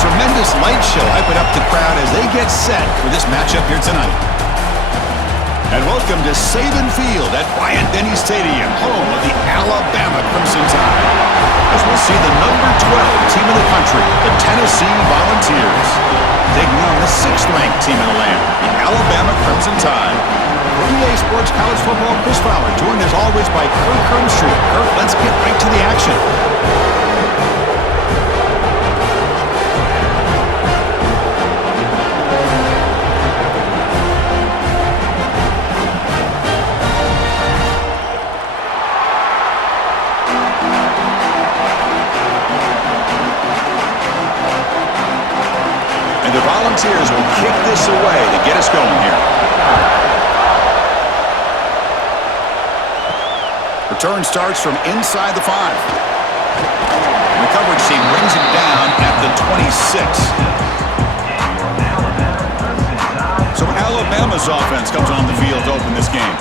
tremendous light show hyping up the crowd as they get set for this matchup here tonight. And welcome to Saban Field at Bryant-Denny Stadium, home of the Alabama Crimson Tide. As we'll see the number 12 team in the country, the Tennessee Volunteers, taking on the 6th-ranked team in the land, the Alabama Crimson Tide. For EA Sports College Football, Chris Fowler, joined as always by Kirk Hermstreet. Kirk, let's get right to the action. And the Volunteers will kick this away to get us going here. Return starts from inside the 5. And the coverage team brings him down at the 26. So Alabama's offense comes on the field to open this game.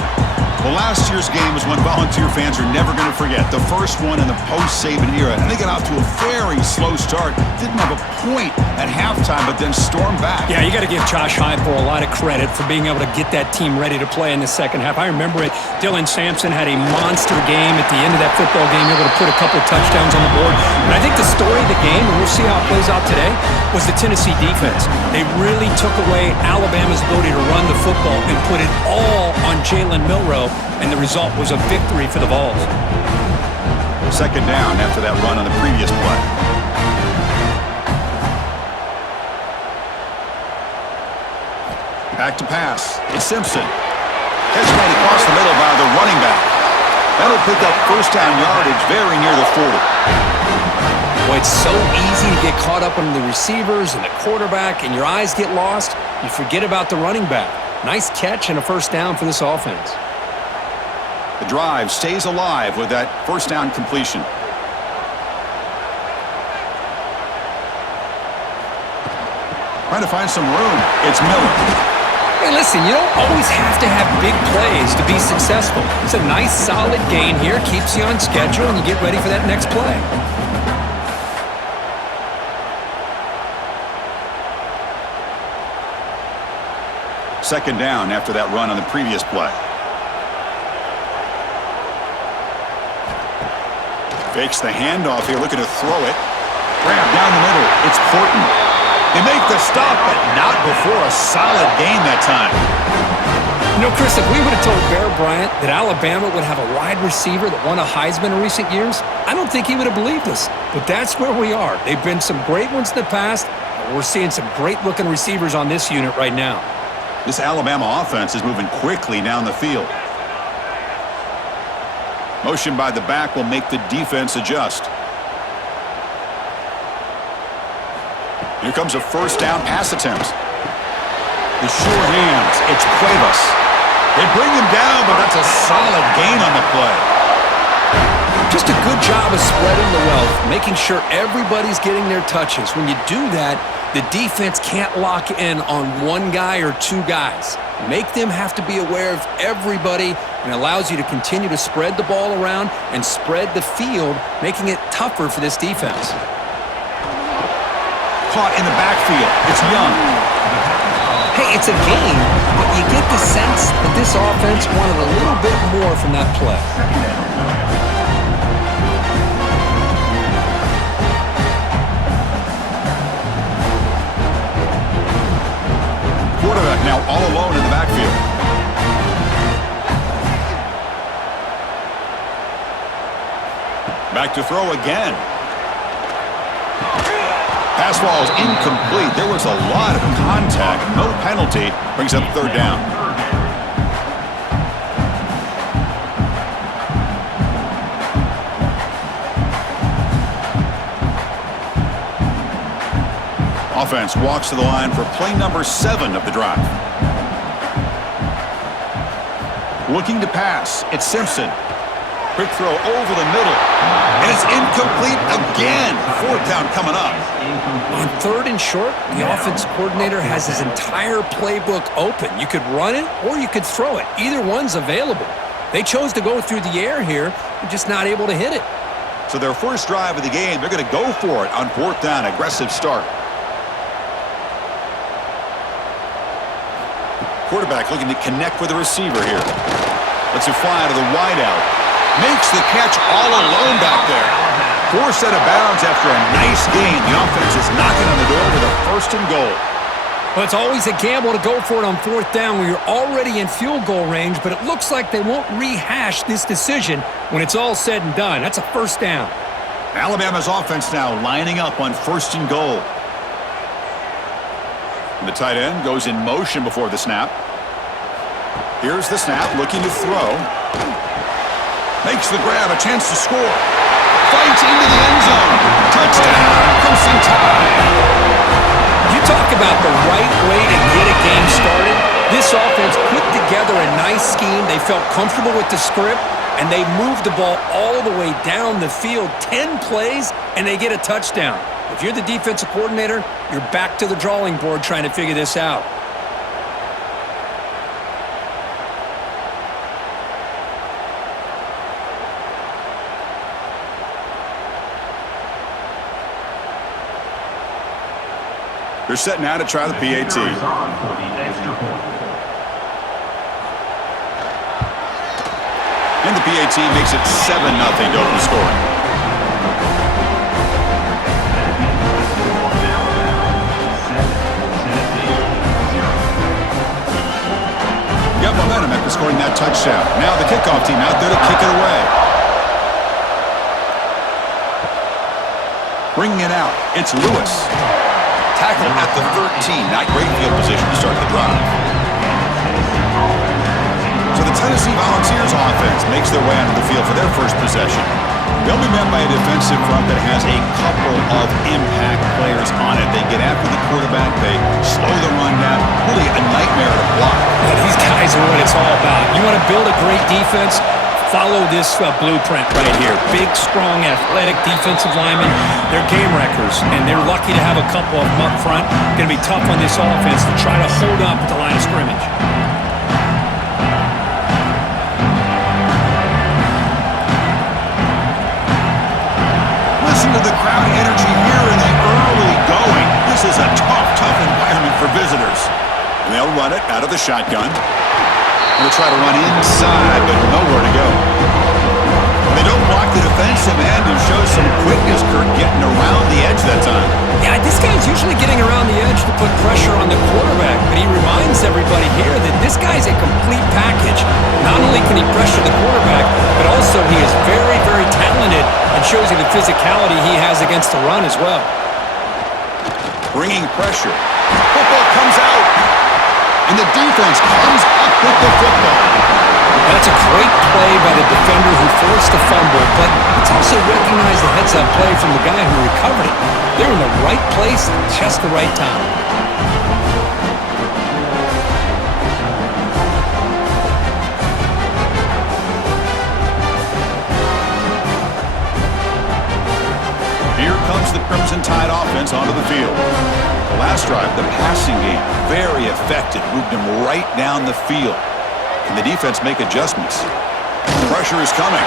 Well, last year's game was one Volunteer fans are never going to forget. The first one in the post-Saban era. And they got off to a very slow start. Didn't have a point at halftime, but then stormed back. Yeah, you got to give Josh Heupel a lot of credit for being able to get that team ready to play in the second half. I remember it. Dylan Sampson had a monster game at the end of that football game, able to put a couple of touchdowns on the board. And I think the story of the game, and we'll see how it plays out today, was the Tennessee defense. They really took away Alabama's ability to run the football and put it all on Jalen Milroe. And the result was a victory for the Vols. Second down after that run on the previous play. Back to pass. It's Simpson. Catch made across the middle by the running back. That'll pick up first down yardage very near the 40. Boy, it's so easy to get caught up on the receivers and the quarterback, and your eyes get lost. You forget about the running back. Nice catch and a first down for this offense. The drive stays alive with that first down completion. Trying to find some room. It's Miller. Hey, listen, you don't always have to have big plays to be successful. It's a nice, solid gain here. Keeps you on schedule, and you get ready for that next play. Second down after that run on the previous play. Fakes the handoff here, looking to throw it. Grab down the middle. It's Horton. They make the stop, but not before a solid gain that time. You know, Chris, if we would have told Bear Bryant that Alabama would have a wide receiver that won a Heisman in recent years, I don't think he would have believed us. But that's where we are. They've been some great ones in the past, but we're seeing some great-looking receivers on this unit right now. This Alabama offense is moving quickly down the field. Motion by the back will make the defense adjust. Here comes a first down pass attempt. The sure hands, it's Cuevas. They bring him down, but that's a solid gain on the play. Just a good job of spreading the wealth, making sure everybody's getting their touches. When you do that, the defense can't lock in on one guy or two guys. Make them have to be aware of everybody, and allows you to continue to spread the ball around and spread the field, making it tougher for this defense. Caught in the backfield. It's Young. Hey, it's a game, but you get the sense that this offense wanted a little bit more from that play. Quarterback now all alone in the backfield. Back to throw again. Pass ball is incomplete. There was a lot of contact. No penalty. Brings up third down. Offense walks to the line for play number 7 of the drive. Looking to pass. It's Simpson. Quick throw over the middle. And it's incomplete again. Fourth down coming up. On third and short, the offense coordinator has his entire playbook open. You could run it or you could throw it. Either one's available. They chose to go through the air here, but just not able to hit it. So their first drive of the game, they're going to go for it on fourth down. Aggressive start. Quarterback looking to connect with the receiver here. Lets it fly out of the wideout. Makes the catch all alone back there. Forced out of bounds after a nice gain. The offense is knocking on the door with a 1st and goal. Well, it's always a gamble to go for it on 4th down when you're already in field goal range, but it looks like they won't rehash this decision when it's all said and done. That's a 1st down. Alabama's offense now lining up on 1st and goal. And the tight end goes in motion before the snap. Here's the snap, looking to throw. Makes the grab, a chance to score. Fights into the end zone. Touchdown, Crimson Tide. You talk about the right way to get a game started. This offense put together a nice scheme. They felt comfortable with the script, and they moved the ball all the way down the field. 10 plays, and they get a touchdown. If you're the defensive coordinator, you're back to the drawing board trying to figure this out. They're set now to try the PAT. And the PAT makes it 7-0 to open scoring. Got momentum after scoring that touchdown. Now the kickoff team out there to kick it away. Bringing it out, it's Lewis. Tackle at the 13. Not great field position to start the drive. So the Tennessee Volunteers offense makes their way onto the field for their first possession. They'll be met by a defensive front that has a couple of impact players on it. They get after the quarterback. They slow the run down. Really a nightmare to block. Yeah, these guys are what it's all about. You want to build a great defense? Follow this blueprint right here. Big, strong, athletic defensive linemen. They're game wreckers, and they're lucky to have a couple of them up front. Going to be tough on this offense to try to hold up at the line of scrimmage. Listen to the crowd energy here in the early going. This is a tough environment for visitors. And they'll run it out of the shotgun. They'll try to run inside, but nowhere to go. They don't block the defensive end and show some quickness, Kurt, getting around the edge that time. Yeah, this guy's usually getting around the edge to put pressure on the quarterback, but he reminds everybody here that this guy's a complete package. Not only can he pressure the quarterback, but also he is very talented and shows you the physicality he has against the run as well. Bringing pressure. Football comes out. And the defense comes up with the football. That's a great play by the defender who forced the fumble, but it's also recognized the heads-up play from the guy who recovered it. They're in the right place at just the right time. Here comes the Crimson Tide offense onto the field. Last drive, the passing game, very effective. Moved him right down the field. Can the defense make adjustments? Pressure is coming.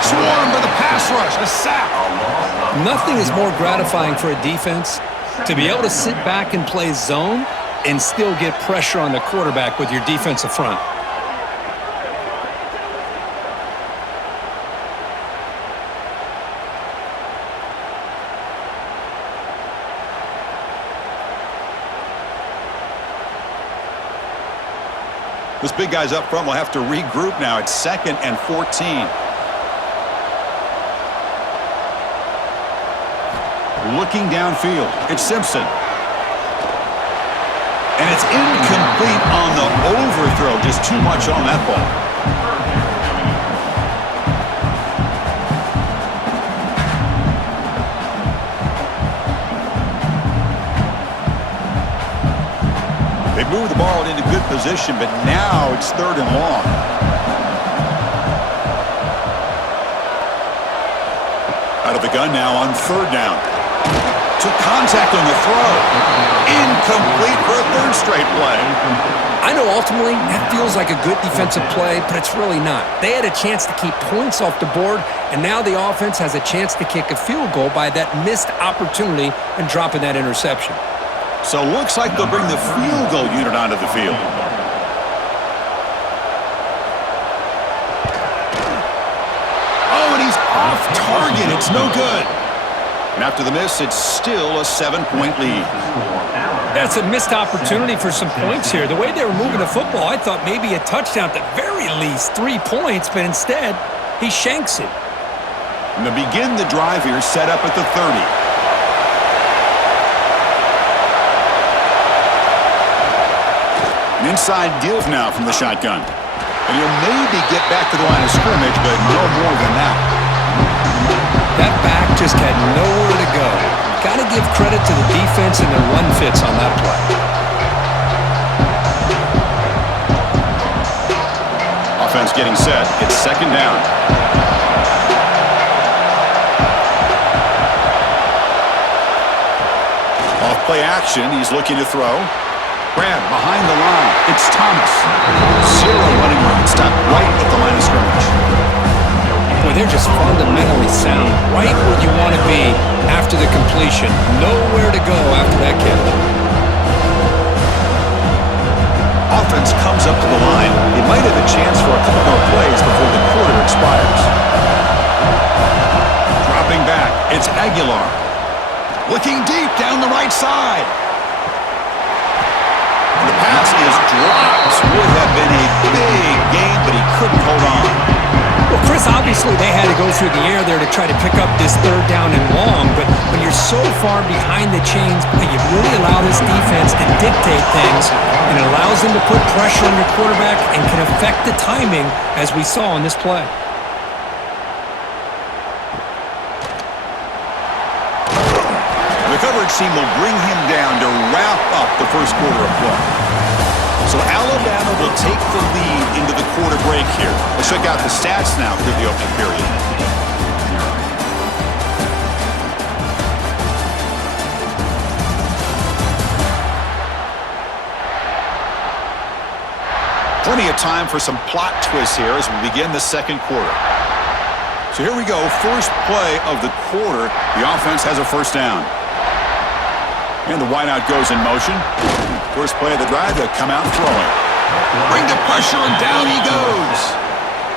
Swarmed by the pass rush. A sack. Nothing is more gratifying for a defense to be able to sit back and play zone and still get pressure on the quarterback with your defensive front. This big guy's up front will have to regroup now. It's 2nd and 14. Looking downfield, it's Simpson. And it's incomplete on the overthrow. Just too much on that ball. They move the ball into good position, but now it's 3rd and long. Out of the gun now on 3rd down. Took contact on the throw. Incomplete for a 3rd straight play. I know ultimately that feels like a good defensive play, but it's really not. They had a chance to keep points off the board, and now the offense has a chance to kick a field goal by that missed opportunity and dropping that interception. So looks like they'll bring the field goal unit onto the field. Oh, and he's off target. It's no good. And after the miss, it's still a 7-point lead. That's a missed opportunity for some points here. The way they were moving the football, I thought maybe a touchdown, at the very least 3 points, but instead, he shanks it. And to begin the drive here, set up at the 30. An inside give now from the shotgun. And he'll maybe get back to the line of scrimmage, but no more than that. That back just had nowhere to go. Got to give credit to the defense and their run fits on that play. Offense getting set. It's second down. Off play action. He's looking to throw. Grab behind the line. It's Thomas. Zero running room. Stop right at the line of scrimmage. Boy, they're just fundamentally sound. Right where you want to be after the completion. Nowhere to go after that catch. Offense comes up to the line. It might have a chance for a couple more plays before the quarter expires. Dropping back. It's Aguilar. Looking deep down the right side. The pass is dropped. Would have been a big gain, but he couldn't hold on. Well, Chris, obviously they had to go through the air there to try to pick up this third down and long, but when you're so far behind the chains, you really allow this defense to dictate things, and it allows them to put pressure on your quarterback and can affect the timing, as we saw on this play. The coverage team will bring him down to wrap up the first quarter of play. So Alabama will take the lead into the quarter break here. Let's check out the stats now through the opening period. Plenty of time for some plot twists here as we begin the second quarter. So here we go, first play of the quarter. The offense has a first down. And the wideout goes in motion. First play of the drive, they'll come out throwing. Bring the pressure, and down he goes.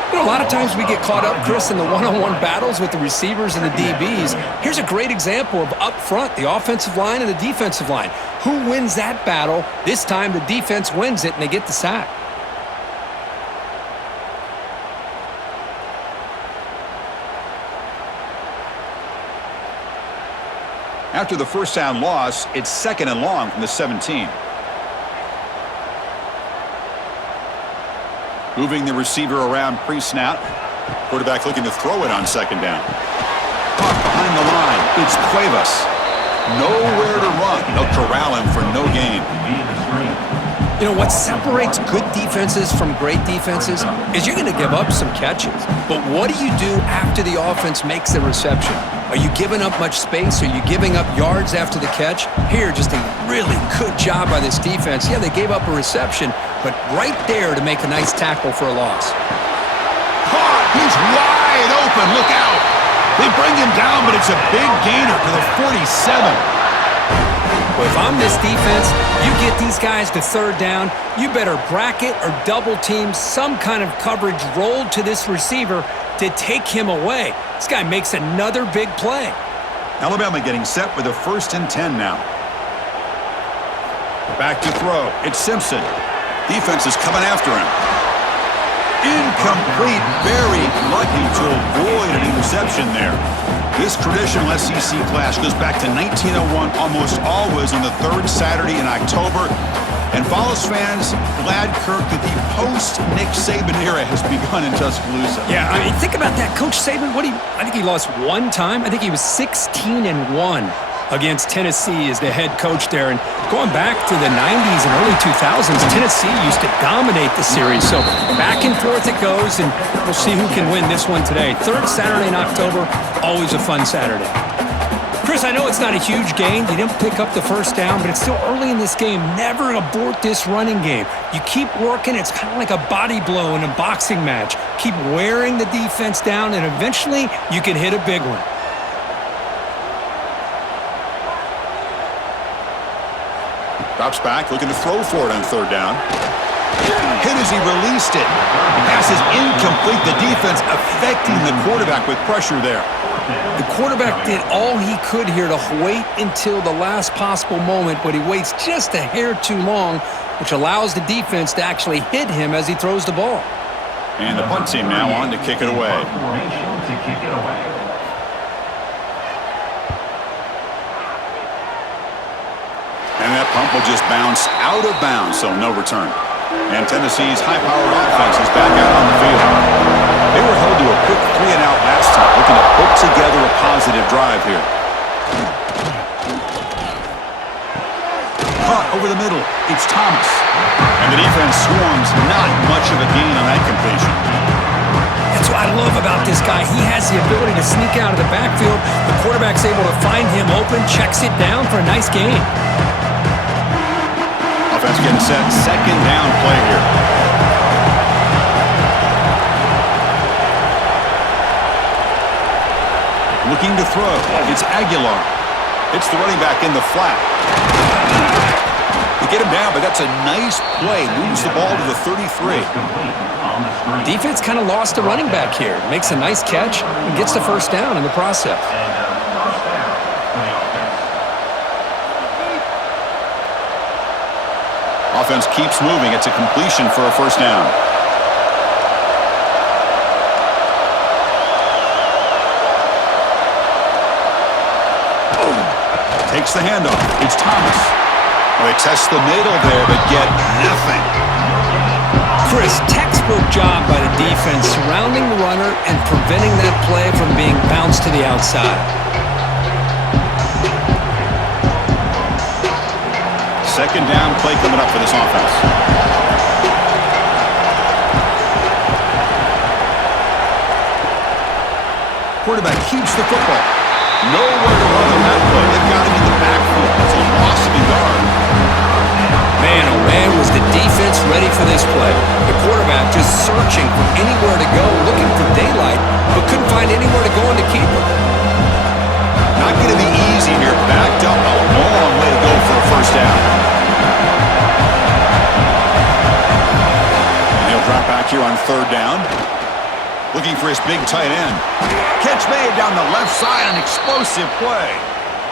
You know, a lot of times we get caught up, Chris, in the one-on-one battles with the receivers and the DBs. Here's a great example of up front, the offensive line and the defensive line. Who wins that battle? This time the defense wins it, and they get the sack. After the first down loss, it's second and long from the 17. Moving the receiver around pre-snap. Quarterback looking to throw it on second down. Caught behind the line. It's Cuevas. Nowhere to run. They'll corral him for no gain. You know, what separates good defenses from great defenses is you're going to give up some catches. But what do you do after the offense makes the reception? Are you giving up much space? Are you giving up yards after the catch? Here, just a really good job by this defense. Yeah, they gave up a reception, but right there to make a nice tackle for a loss. Caught! He's wide open. Look out! They bring him down, but it's a big gainer to the 47. Well, if I'm this defense, you get these guys to third down, you better bracket or double team some kind of coverage rolled to this receiver to take him away. This guy makes another big play. Alabama getting set with a 1st and 10 now. Back to throw. It's Simpson. Defense is coming after him. Incomplete. Very lucky to avoid an interception there. This traditional SEC clash goes back to 1901, almost always on the 3rd Saturday in October. And Follows fans, glad, Kirk, that the post-Nick Saban era has begun in Tuscaloosa. Yeah, I mean, think about that. Coach Saban, I think he lost one time. I think he was 16-1 against Tennessee as the head coach there. And going back to the 90s and early 2000s, Tennessee used to dominate the series. So back and forth it goes, and we'll see who can win this one today. 3rd Saturday in October, always a fun Saturday. Chris, I know it's not a huge gain. You didn't pick up the first down, but it's still early in this game. Never abort this running game. You keep working. It's kind of like a body blow in a boxing match. Keep wearing the defense down, and eventually you can hit a big one. Drops back, looking to throw for it on third down. Hit as he released it. Pass is incomplete. The defense affecting the quarterback with pressure there. The quarterback did all he could here to wait until the last possible moment, but he waits just a hair too long, which allows the defense to actually hit him as he throws the ball. And the punt team now on to kick it away. And that pump will just bounce out of bounds, so no return. And Tennessee's high-powered offense is back out on the field. They were held to a quick 3-and-out last time, looking to put together a positive drive here. Caught over the middle. It's Thomas. And the defense swarms. Not much of a gain on that completion. That's what I love about this guy. He has the ability to sneak out of the backfield. The quarterback's able to find him open, checks it down for a nice gain. Offense getting set. Second down play here. Looking to throw. It's Aguilar. It's the running back in the flat. They get him down, but that's a nice play. Moves the ball to the 33. Defense kind of lost the running back here. Makes a nice catch and gets the first down in the process. Offense keeps moving. It's a completion for a first down. Takes the handoff. It's Thomas. Well, they test the middle there, but get nothing. Chris, textbook job by the defense surrounding the runner and preventing that play from being bounced to the outside. Second down play coming up for this offense. Quarterback keeps the football. Nowhere to run on that play. They've got him in the backfield. It's a loss of a yard. Man, oh man, was the defense ready for this play. The quarterback just searching for anywhere to go, looking for daylight, but couldn't find anywhere to go in to keep him. Not going to be easy here. Backed up a long way to go for a first down. And he'll drop back here on third down. Looking for his big tight end. Catch made down the left side, an explosive play.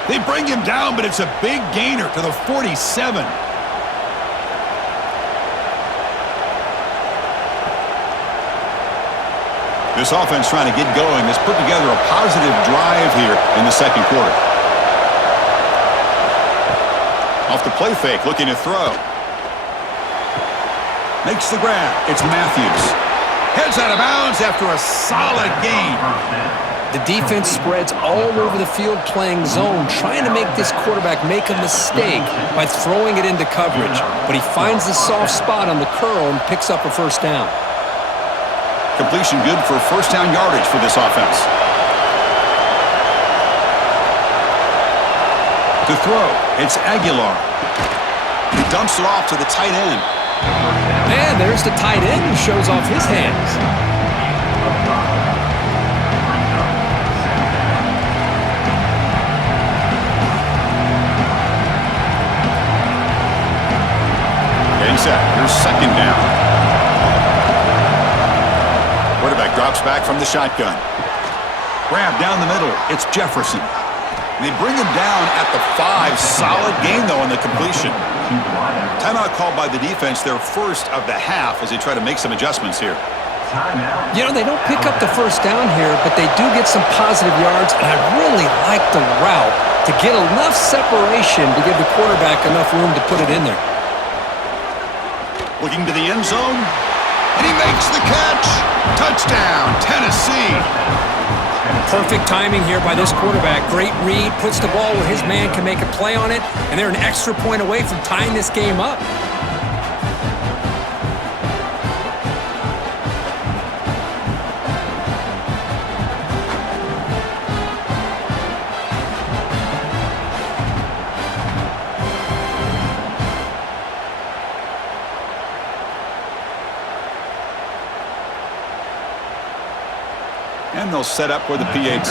They bring him down, but it's a big gainer to the 47. This offense trying to get going has put together a positive drive here in the second quarter. Off the play fake, looking to throw. Makes the grab. It's Matthews. Heads out of bounds after a solid gain. The defense spreads all over the field playing zone, trying to make this quarterback make a mistake by throwing it into coverage. But he finds the soft spot on the curl and picks up a first down. Completion good for first down yardage for this offense. To throw, it's Aguilar. He dumps it off to the tight end. Man, there's the tight end who shows off his hands. Getting set. Here's second down. Quarterback drops back from the shotgun. Grab down the middle. It's Jefferson. They bring him down at the 5. Solid gain, though, on the completion. Timeout called by the defense, their first of the half, as they try to make some adjustments here. You know, they don't pick up the first down here, but they do get some positive yards, and I really like the route to get enough separation to give the quarterback enough room to put it in there. Looking to the end zone, and he makes the catch. Touchdown, Tennessee. Perfect timing here by this quarterback. Great read, puts the ball where his man can make a play on it, and they're an extra point away from tying this game up. And they'll set up for the PAT.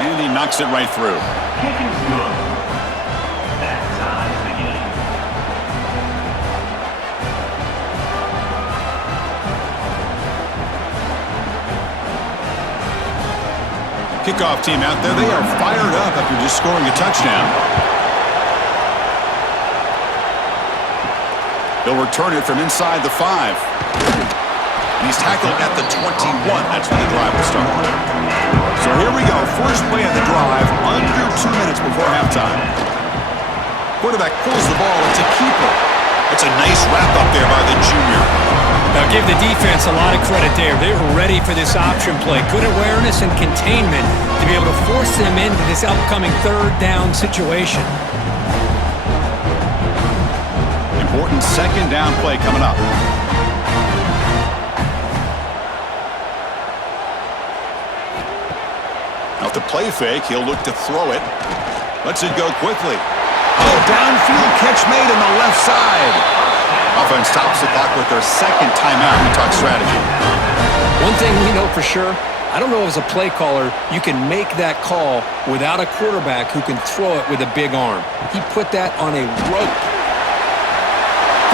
And and he knocks it right through. Kick is good. That ties the game. Kickoff team out there, they are fired up after just scoring a touchdown. They'll return it from inside the 5. And he's tackled at the 21. That's when the drive will start. So here we go. First play of the drive, under 2 minutes before halftime. Quarterback pulls the ball. It's a keeper. It's a nice wrap up there by the junior. Now give the defense a lot of credit there. They were ready for this option play. Good awareness and containment to be able to force them into this upcoming third down situation. Important second down play coming up. Now to play fake, he'll look to throw it. Lets it go quickly. Oh, downfield catch made on the left side. Offense stops the clock with their second timeout. We talk strategy. One thing we know for sure, I don't know as a play caller, you can make that call without a quarterback who can throw it with a big arm. He put that on a rope.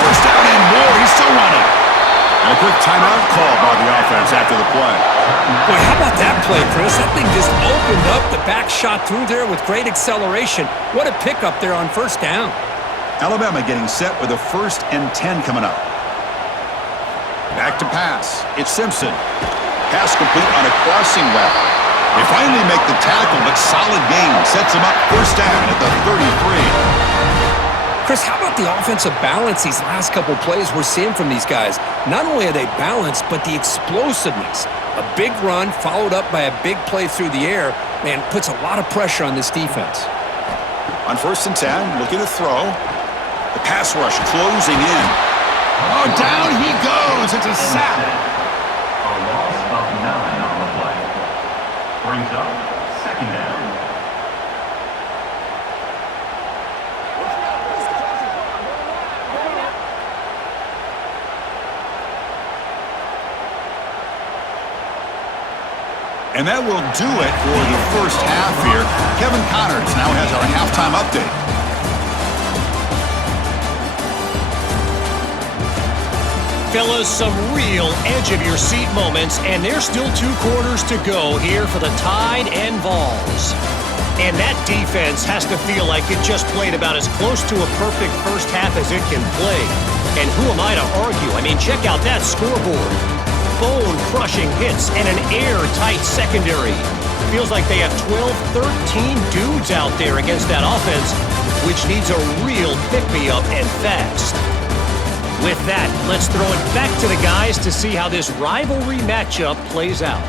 First down and more. He's still running. And a quick timeout call by the offense after the play. Boy, how about that play, Chris? That thing just opened up. The back shot through there with great acceleration. What a pickup there on first down. Alabama getting set with a 1st and 10 coming up. Back to pass. It's Simpson. Pass complete on a crossing route. They finally make the tackle, but solid gain. Sets them up first down at the 33. Chris, how about the offensive balance these last couple plays we're seeing from these guys? Not only are they balanced, but the explosiveness. A big run followed up by a big play through the air, man, puts a lot of pressure on this defense. On 1st and 10, looking to throw. The pass rush closing in. Oh, down he goes. It's a sack. A loss of 9 on the play. Brings up second down. And that will do it for the first half here. Kevin Connors now has our halftime update. Fellas, some real edge-of-your-seat moments, and there's still 2 quarters to go here for the Tide and Vols. And that defense has to feel like it just played about as close to a perfect first half as it can play. And who am I to argue? I mean, check out that scoreboard. Bone-crushing hits and an airtight secondary. Feels like they have 12, 13 dudes out there against that offense, which needs a real pick-me-up and fast. With that, let's throw it back to the guys to see how this rivalry matchup plays out.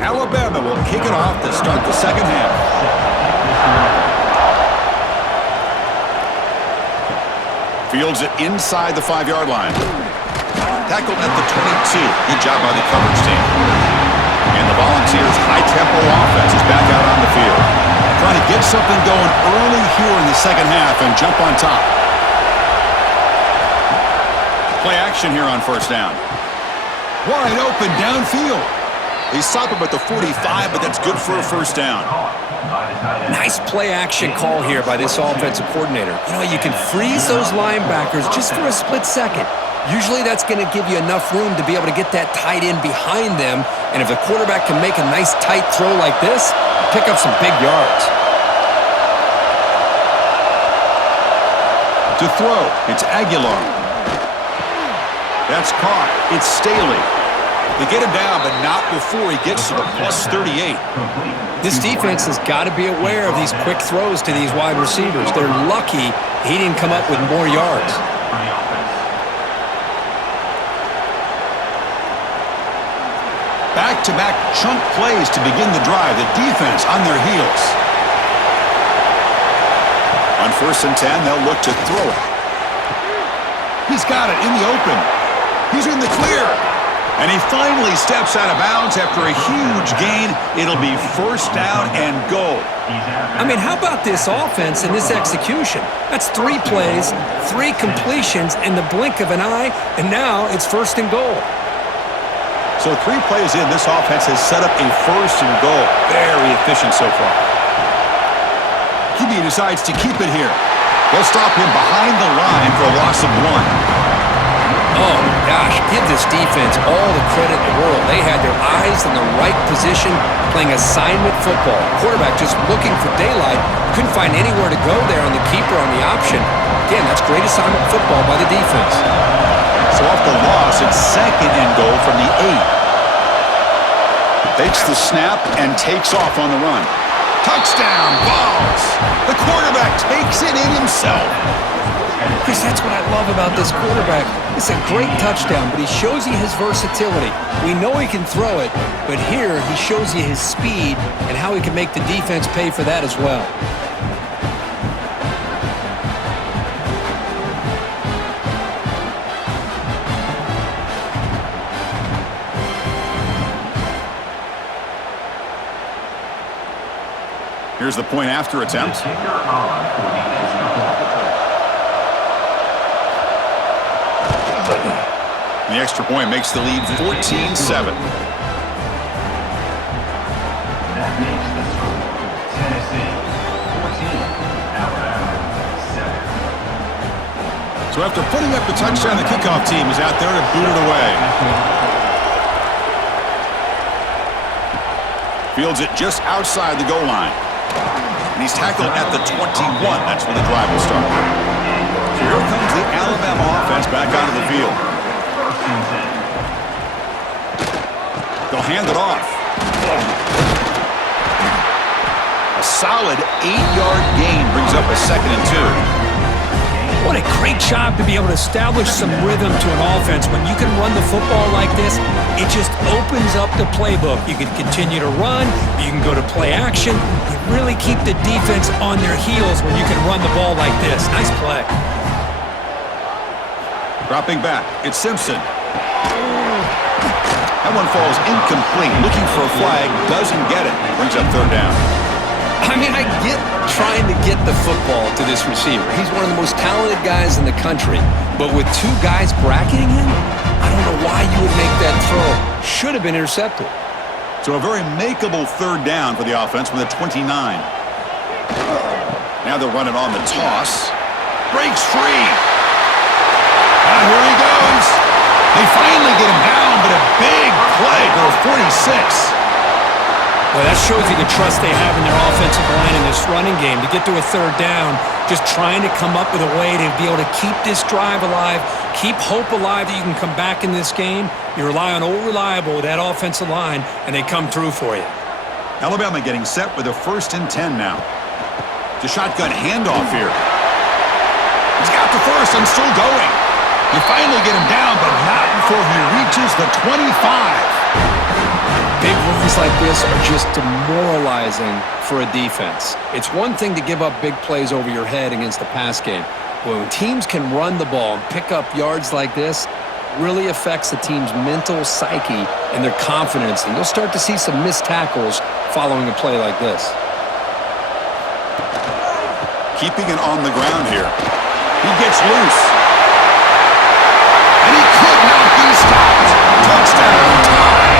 Alabama will kick it off to start the second half. Fields it inside the 5-yard line. Tackled at the 22. Good job by the coverage team. And the Volunteers' high-tempo offense is back out on the field. Trying to get something going early here in the second half and jump on top. Play action here on first down. Wide open downfield. They stop him at the 45, but that's good for a first down. Nice play-action call here by this offensive coordinator. You know, you can freeze those linebackers just for a split second. Usually that's going to give you enough room to be able to get that tight end behind them. And if the quarterback can make a nice tight throw like this, pick up some big yards. To throw, it's Aguilar. That's caught. It's Staley. They get him down, but not before he gets to the plus 38. This defense has got to be aware of these quick throws to these wide receivers. They're lucky he didn't come up with more yards. Back-to-back chunk plays to begin the drive. The defense on their heels. On 1st and 10, they'll look to throw it. He's got it in the open. He's in the clear. And he finally steps out of bounds after a huge gain. It'll be first down and goal. I mean, how about this offense and this execution? That's 3 plays, 3 completions in the blink of an eye, and now it's first and goal. So 3 plays in, this offense has set up a first and goal. Very efficient so far. QB decides to keep it here. They'll stop him behind the line for a loss of 1. Oh, my gosh, give this defense all the credit in the world. They had their eyes in the right position, playing assignment football. Quarterback just looking for daylight. Couldn't find anywhere to go there on the keeper on the option. Again, that's great assignment football by the defense. So off the loss, it's second and goal from the 8. Fakes the snap and takes off on the run. Touchdown, balls! The quarterback takes it in himself. Chris, that's what I love about this quarterback. It's a great touchdown, but he shows you his versatility. We know he can throw it, but here he shows you his speed and how he can make the defense pay for that as well. Here's the point after attempt. The extra point makes the lead 14-7. That makes the score Tennessee 14, Alabama 7. So after putting up the touchdown, the kickoff team is out there to boot it away. Fields it just outside the goal line. And he's tackled at the 21. That's where the drive will start. So here comes the Alabama offense back onto the field. They'll hand it off. A solid 8-yard gain brings up a 2nd and 2. What a great job to be able to establish some rhythm to an offense. When you can run the football like this, it just opens up the playbook. You can continue to run. You can go to play action. You really keep the defense on their heels when you can run the ball like this. Nice play. Dropping back, it's Simpson. That one falls incomplete. Looking for a flag, doesn't get it. Brings up 3rd down. I mean, I get trying to get the football to this receiver. He's one of the most talented guys in the country. But with 2 guys bracketing him, I don't know why you would make that throw. Should have been intercepted. So a very makeable 3rd down for the offense with a 29. Now they'll run it on the toss. Breaks free. And here he goes. They finally get him down, but a big play for 46. Well, that shows you the trust they have in their offensive line in this running game. To get to a 3rd down, just trying to come up with a way to be able to keep this drive alive, keep hope alive that you can come back in this game. You rely on Old Reliable, that offensive line, and they come through for you. Alabama getting set with a 1st and 10 now. The shotgun handoff here. He's got the first and still going. You finally get him down, but not before he reaches the 25. Big runs like this are just demoralizing for a defense. It's one thing to give up big plays over your head against the pass game. But when teams can run the ball and pick up yards like this, it really affects the team's mental psyche and their confidence. And you'll start to see some missed tackles following a play like this. Keeping it on the ground here. He gets loose. And he could not be stopped. Touchdown, tie.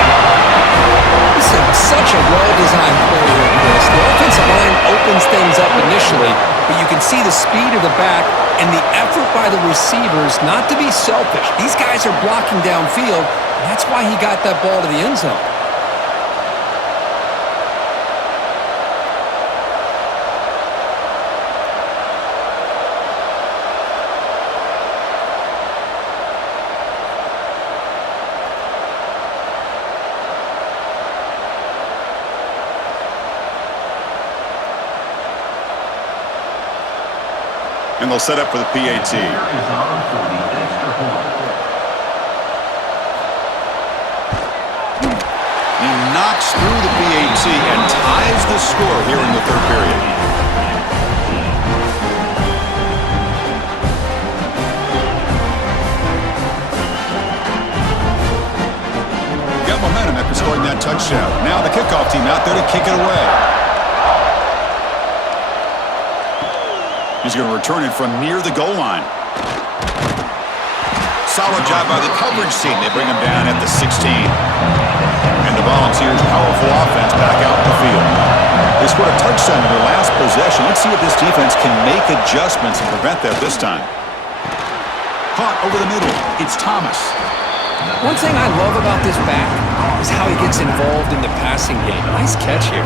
This is such a well-designed play like this. The offensive line opens things up initially, but you can see the speed of the back and the effort by the receivers not to be selfish. These guys are blocking downfield, and that's why he got that ball to the end zone. And they'll set up for the PAT. He knocks through the PAT and ties the score here in the 3rd period. touchdown. Now the kickoff team out there to kick it away. He's going to return it from near the goal line. Solid job by the coverage team. They bring him down at the 16. And the Volunteers' powerful offense back out in the field. They scored a touchdown in their last possession. Let's see if this defense can make adjustments and prevent that this time. Caught over the middle. It's Thomas. One thing I love about this back is how he gets involved in the passing game. Nice catch here.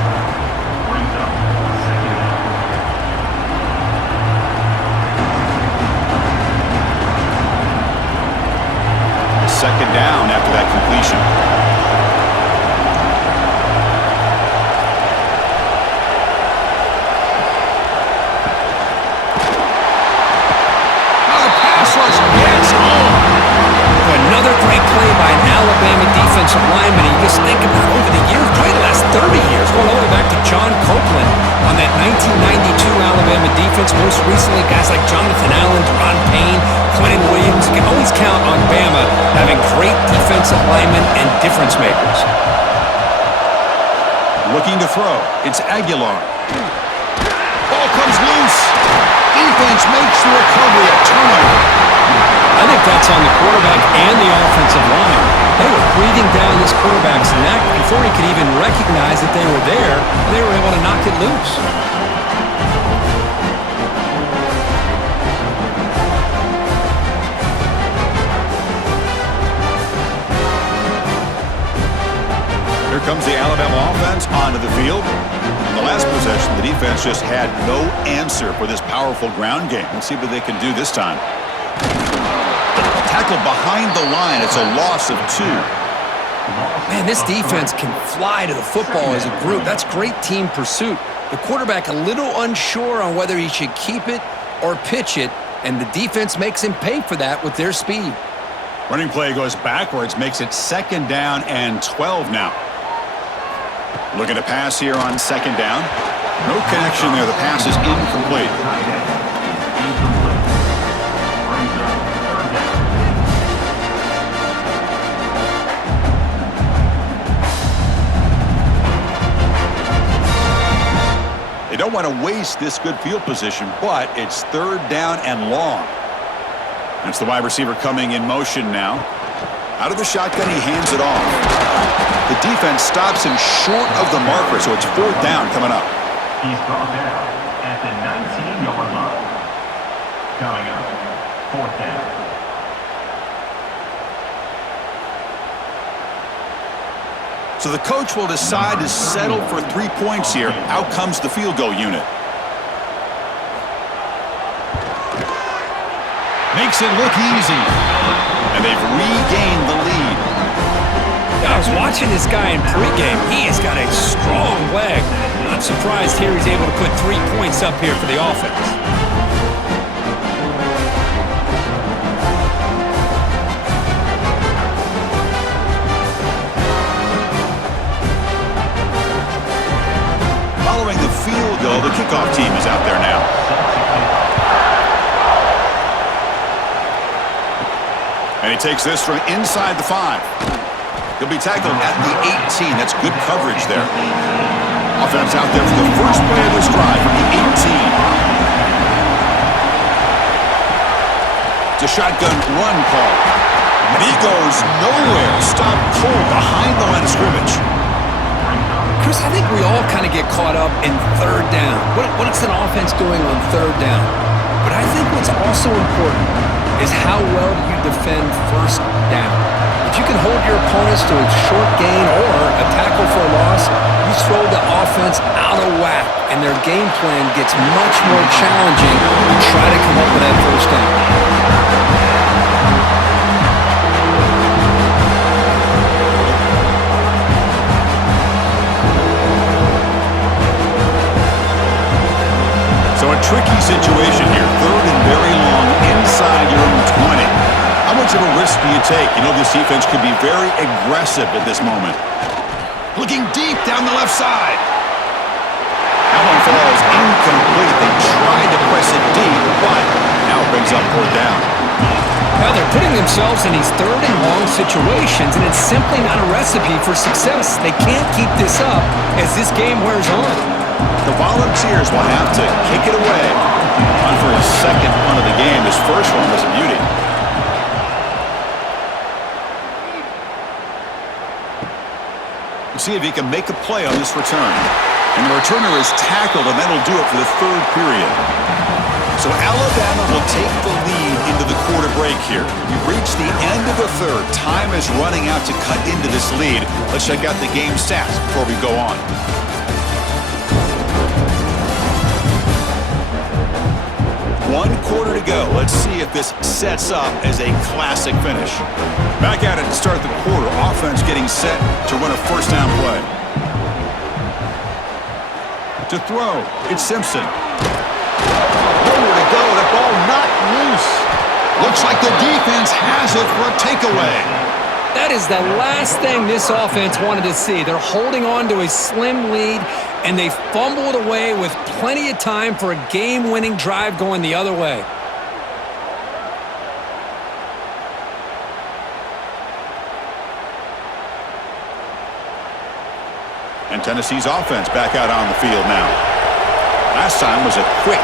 Second down after that completion. Now the pass rush gets home. Another great play by an Alabama defensive lineman. You just think about over the years, probably the last 30 years, going all the way back to John Copeland on that 1992 Alabama defense. Most recently, guys like Jonathan Allen, Deron Payne, Quentin Williams. You can always count on Bama having great defensive linemen and difference makers. Looking to throw. It's Aguilar. Ball comes loose. Defense makes the recovery. A turnover. I think that's on the quarterback and the offensive line. They were breathing down this quarterback's neck before he could even recognize that they were there. They were able to knock it loose. Here comes the Alabama offense onto the field. In the last possession, the defense just had no answer for this powerful ground game. Let's see what they can do this time. Tackle behind the line. It's a loss of 2. Man, this defense can fly to the football as a group. That's great team pursuit. The quarterback a little unsure on whether he should keep it or pitch it, and the defense makes him pay for that with their speed. Running play goes backwards, makes it second down and 12 now. Looking to pass here on second down. No connection there. The pass is incomplete. They don't want to waste this good field position, but it's third down and long. That's the wide receiver coming in motion now. Out of the shotgun, he hands it off. The defense stops him short of the marker, so it's fourth down coming up. He's brought down at the 19-yard line. Coming up, fourth down. So the coach will decide to settle for 3 points here. Out comes the field goal unit. Makes it look easy. And they've regained the lead. I was watching this guy in pregame. He has got a strong leg. Not surprised here he's able to put 3 points up here for the offense. Following the field goal, the kickoff team is out there now. And he takes this from inside the 5. He'll be tackled at the 18. That's good coverage there. Offense out there for the first play of this drive from the 18. It's a shotgun run call. And he goes nowhere. Stopped cold behind the line of scrimmage. Chris, I think we all kind of get caught up in third down. What's an offense doing on third down? But I think what's also important is how well do you defend first down. If you can hold your opponents to a short gain or a tackle for a loss, you throw the offense out of whack, and their game plan gets much more challenging to try to come up with that first down. So a tricky situation here. Third and very long inside your own 20. How much of a risk do you take? You know this defense could be very aggressive at this moment. Looking deep down the left side. That one falls incomplete. They tried to press it deep, but now it brings up fourth down. Now they're putting themselves in these third and long situations, and it's simply not a recipe for success. They can't keep this up as this game wears on. The Volunteers will have to kick it away. On for his second punt of the game. His first one was a beauty. We'll see if he can make a play on this return. And the returner is tackled, and that'll do it for the third period. So Alabama will take the lead into the quarter break here. We've reached the end of the third. Time is running out to cut into this lead. Let's check out the game stats before we go on. One quarter to go. Let's see if this sets up as a classic finish. Back at it to start the quarter. Offense getting set to run a first down play. To throw, it's Simpson. Nowhere to go. The ball not loose. Looks like the defense has it for a takeaway. That is the last thing this offense wanted to see. They're holding on to a slim lead, and they fumble it away with plenty of time for a game-winning drive going the other way. And Tennessee's offense back out on the field now. Last time was a quick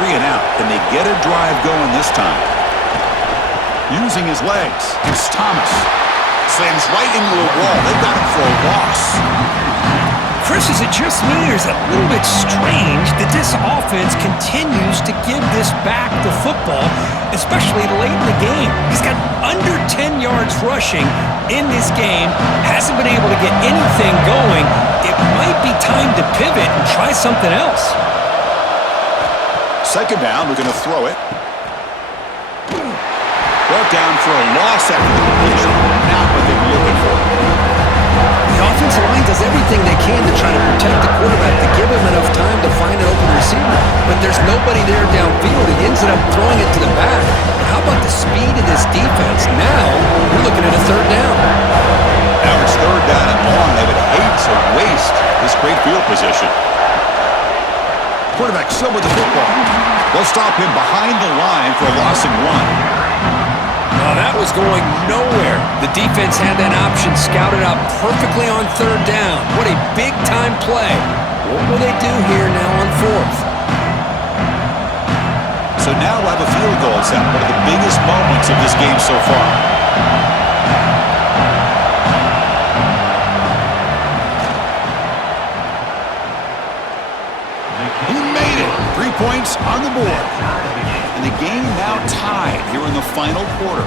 3 and out. Can they get a drive going this time? Using his legs, it's Thomas. Slams right into a wall. They got him for a loss. Chris, is it just me, or is it a little bit strange that this offense continues to give this back the football, especially late in the game? He's got under 10 yards rushing in this game, hasn't been able to get anything going. It might be time to pivot and try something else. Second down, we're going to throw it. Brought down for a loss after the completion. Not what they were looking for. The offensive line does everything they can to try to protect the quarterback, to give him enough time to find an open receiver. But there's nobody there downfield. He ends up throwing it to the back. But how about the speed of this defense? Now, we're looking at a third down. Now it's third down and long. They would hate to waste this great field position. Quarterback still with the football. They'll stop him behind the line for a loss of 1. Well, that was going nowhere. The defense had that option scouted out perfectly on third down. What a big-time play. What will they do here now on fourth? So now we'll have a field goal attempt. One of the biggest moments of this game so far. He made it. 3 points on the board. And the game now tied here in the final quarter.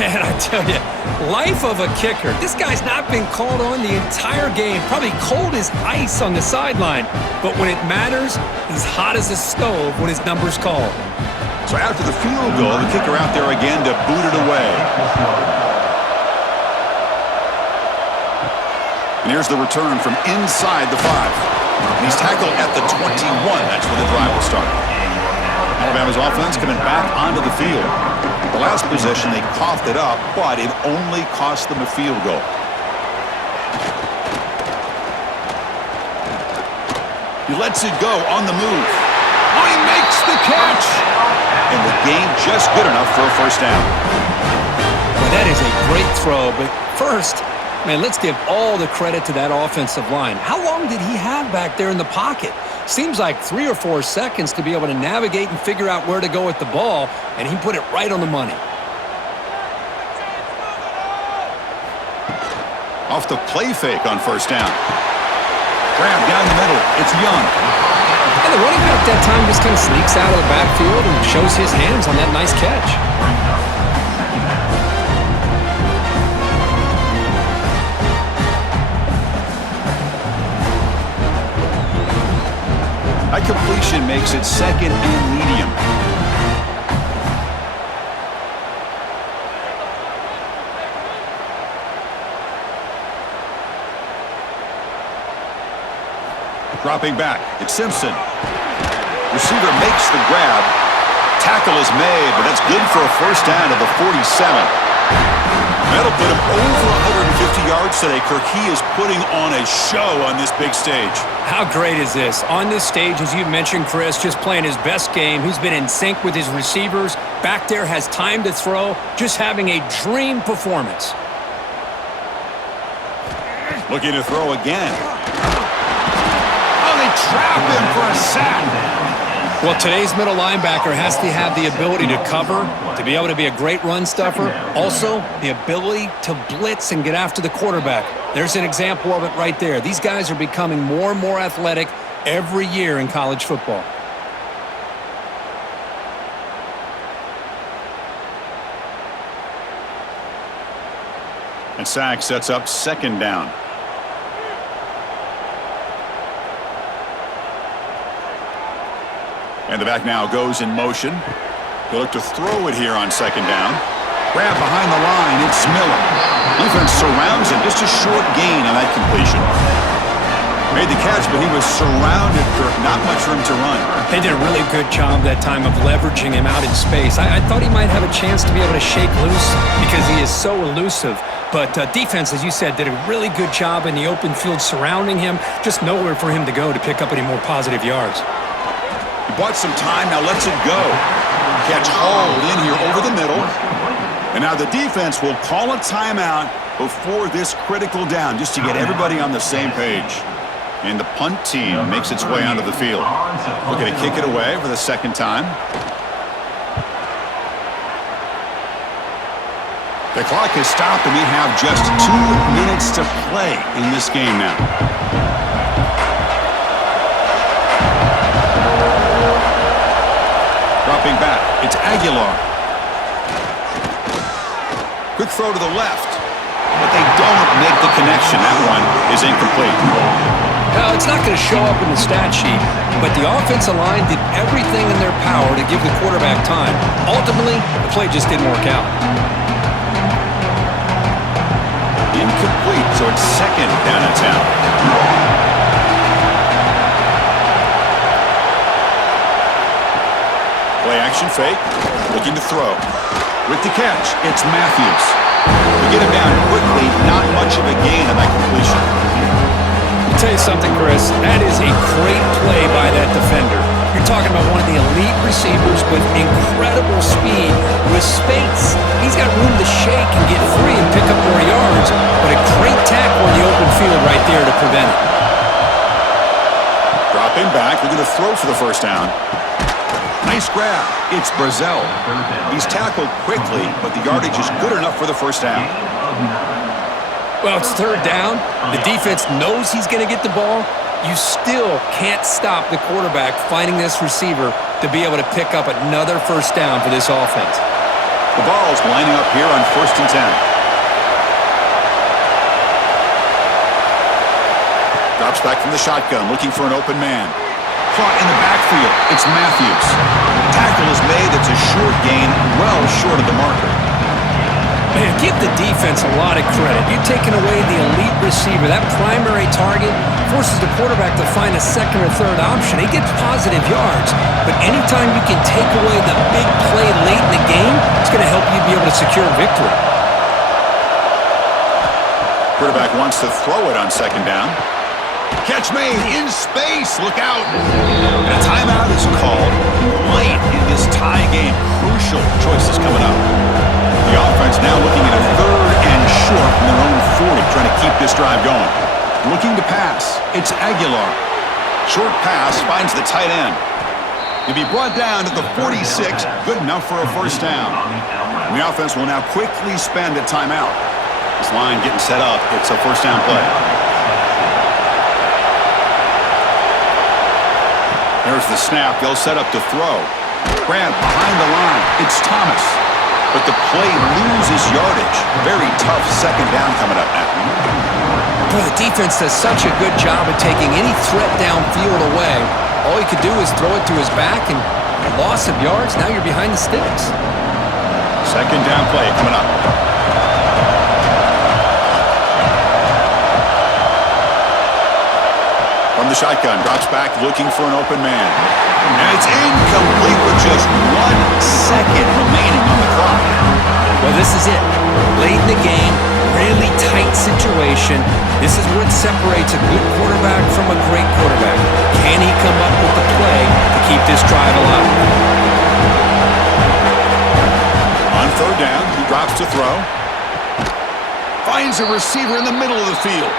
Man, I tell you, life of a kicker. This guy's not been called on the entire game. Probably cold as ice on the sideline. But when it matters, he's hot as a stove when his number's called. So after the field goal, the kicker out there again to boot it away. And here's the return from inside the 5. He's tackled at the 21. That's where the drive will start. Alabama's offense coming back onto the field. The last possession, they coughed it up, but it only cost them a field goal. He lets it go on the move. Oh, he makes the catch! And the game just good enough for a first down. Well, that is a great throw, but first, man, let's give all the credit to that offensive line. How long did he have back there in the pocket? Seems like 3 or 4 seconds to be able to navigate and figure out where to go with the ball, and he put it right on the money. Off the play fake on first down. Grab down the middle. It's Young. And the running back that time just kind of sneaks out of the backfield and shows his hands on that nice catch. That completion makes it second and medium. Dropping back, it's Simpson. Receiver makes the grab. Tackle is made, but that's good for a first down at the 47. That'll put him over 150 yards today, Kirk. He is putting on a show on this big stage. How great is this? On this stage, as you mentioned, Chris, just playing his best game. He's been in sync with his receivers. Back there, has time to throw. Just having a dream performance. Looking to throw again. Oh, they trap him for a sack. Well, today's middle linebacker has to have the ability to cover, to be able to be a great run stuffer. Also, the ability to blitz and get after the quarterback. There's an example of it right there. These guys are becoming more and more athletic every year in college football. And sack sets up second down. And the back now goes in motion. He'll look to throw it here on second down. Grab behind the line. It's Miller. Defense surrounds him. Just a short gain on that completion. Made the catch, but he was surrounded, Kirk. Not much room to run. They did a really good job that time of leveraging him out in space. I thought he might have a chance to be able to shake loose because he is so elusive. But defense, as you said, did a really good job in the open field surrounding him. Just nowhere for him to go to pick up any more positive yards. He bought some time, now lets it go. Catch hauled in here over the middle. And now the defense will call a timeout before this critical down, just to get everybody on the same page. And the punt team makes its way onto the field. Looking to kick it away for the second time. The clock has stopped, and we have just 2 minutes to play in this game now. Dropping back, it's Aguilar. Quick throw to the left, but they don't make the connection. That one is incomplete. Well, it's not going to show up in the stat sheet, but the offensive line did everything in their power to give the quarterback time. Ultimately, the play just didn't work out. Incomplete, so it's second down and 10. Play action fake, looking to throw. With the catch, it's Matthews. To get him down quickly, not much of a gain on that completion. I'll tell you something, Chris. That is a great play by that defender. You're talking about one of the elite receivers with incredible speed, with space. He's got room to shake and get free and pick up more yards, but a great tackle in the open field right there to prevent it. Dropping back, looking to throw for the first down. Nice grab. It's Brazel. He's tackled quickly, but the yardage is good enough for the first down. Well, it's third down. The defense knows he's going to get the ball. You still can't stop the quarterback finding this receiver to be able to pick up another first down for this offense. The ball's lining up here on 1st and 10. Drops back from the shotgun, looking for an open man. Caught in the backfield. It's Matthews. Tackle is made. It's a short gain, well short of the marker. Man, give the defense a lot of credit. You've taken away the elite receiver. That primary target forces the quarterback to find a second or third option. He gets positive yards, but anytime you can take away the big play late in the game, it's going to help you be able to secure a victory. Quarterback wants to throw it on second down. Catch made in space. Look out. And a timeout is called late in this tie game. Crucial choices coming up. The offense now looking at a 3rd and short from their own 40, trying to keep this drive going. Looking to pass. It's Aguilar. Short pass finds the tight end. He'll be brought down at the 46. Good enough for a first down. And the offense will now quickly spend a timeout. This line getting set up. It's a first down play. There's the snap. They'll set up to throw. Grab behind the line. It's Thomas. But the play loses yardage. Very tough second down coming up now. Boy, the defense does such a good job of taking any threat downfield away. All he could do is throw it to his back, and a loss of yards, now you're behind the sticks. Second down play coming up. From the shotgun, drops back, looking for an open man. And it's incomplete with just 1 second remaining on the clock. Well, this is it. Late late in the game, really tight situation. This is what separates a good quarterback from a great quarterback. Can he come up with the play to keep this drive alive? On third down, he drops to throw. Finds a receiver in the middle of the field.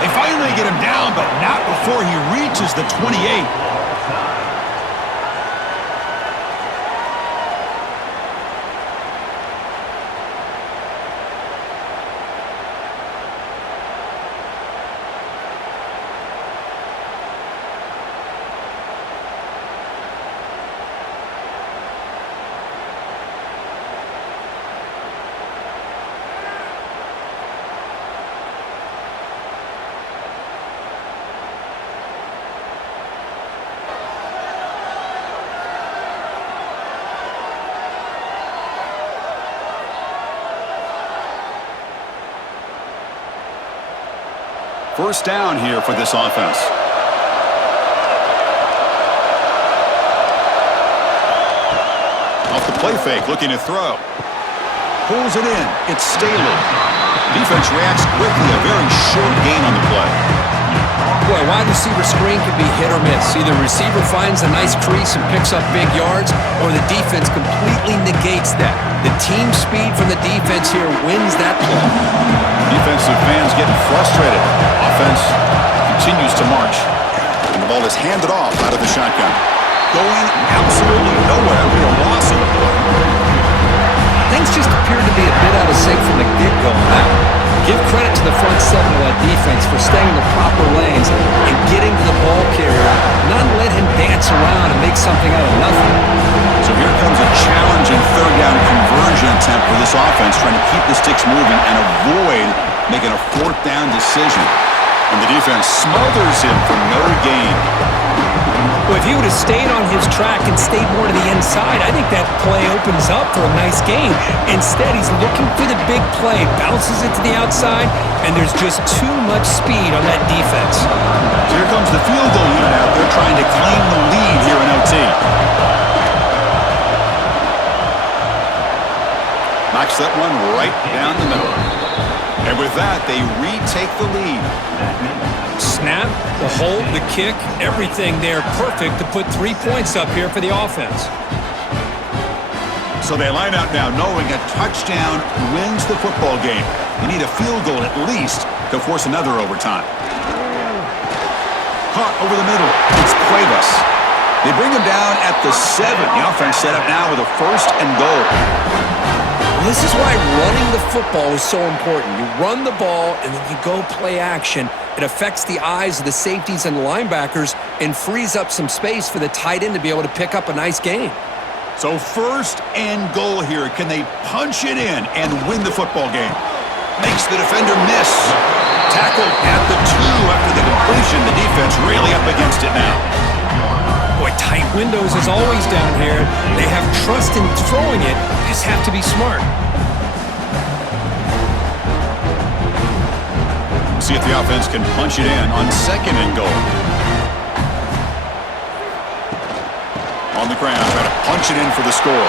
They finally get him down, but not before he reaches the 28. First down here for this offense. Off the play fake, looking to throw. Pulls it in. It's Staley. Defense reacts quickly. A very short gain on the play. Boy, wide receiver screen can be hit or miss. Either receiver finds a nice crease and picks up big yards, or the defense completely negates that. The team speed from the defense here wins that play. Defensive fans getting frustrated. Offense continues to march. And the ball is handed off out of the shotgun. Going absolutely nowhere. A loss on the play. Things just appeared to be a bit out of sync from the get-go on that one. Give credit to the front seven of that defense for staying in the proper lanes and getting to the ball carrier, not let him dance around and make something out of nothing. So here comes a challenging third down conversion attempt for this offense, trying to keep the sticks moving and avoid making a fourth down decision. And the defense smothers him for no gain. Well, if he would have stayed on his track and stayed more to the inside, I think that play opens up for a nice gain. Instead, he's looking for the big play, bounces it to the outside, and there's just too much speed on that defense. So here comes the field goal unit out there trying to claim the lead here in OT. Knocks that one right down the middle. And with that, they retake the lead. Snap, the hold, the kick, everything there perfect to put 3 points up here for the offense. So they line out now knowing a touchdown wins the football game. They need a field goal at least to force another overtime. Caught over the middle. It's Cuevas. They bring him down at the 7. The offense set up now with a first and goal. This is why running the football is so important. You run the ball and then you go play action. It affects the eyes of the safeties and the linebackers and frees up some space for the tight end to be able to pick up a nice gain. So first and goal here. Can they punch it in and win the football game? Makes the defender miss. Tackled at the 2 after the completion. The defense really up against it now. Boy, tight windows as always down here. They have trust in throwing it. Just have to be smart. See if the offense can punch it in on second and goal. On the ground, trying to punch it in for the score.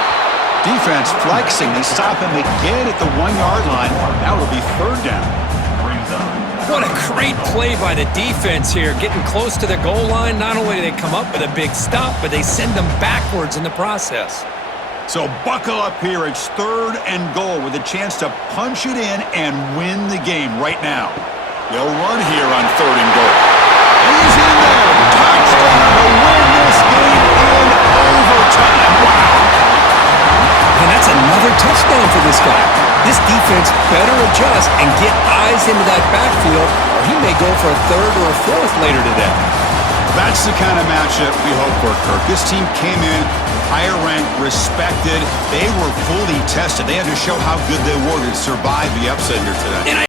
Defense flexing. They stop him again at the 1-yard line. Now it'll be third down. What a great play by the defense here. Getting close to the goal line, not only do they come up with a big stop, but they send them backwards in the process. So buckle up here. It's third and goal with a chance to punch it in and win the game right now. They'll run here on third and goal. And he's in there. Touchdown to win this game in overtime. Wow. And that's another touchdown for this guy. This defense better adjust and get eyes into that backfield, or he may go for a third or a fourth later today. That's the kind of matchup we hope for, Kirk. This team came in higher ranked, respected. They were fully tested. They had to show how good they were to survive the upset here today.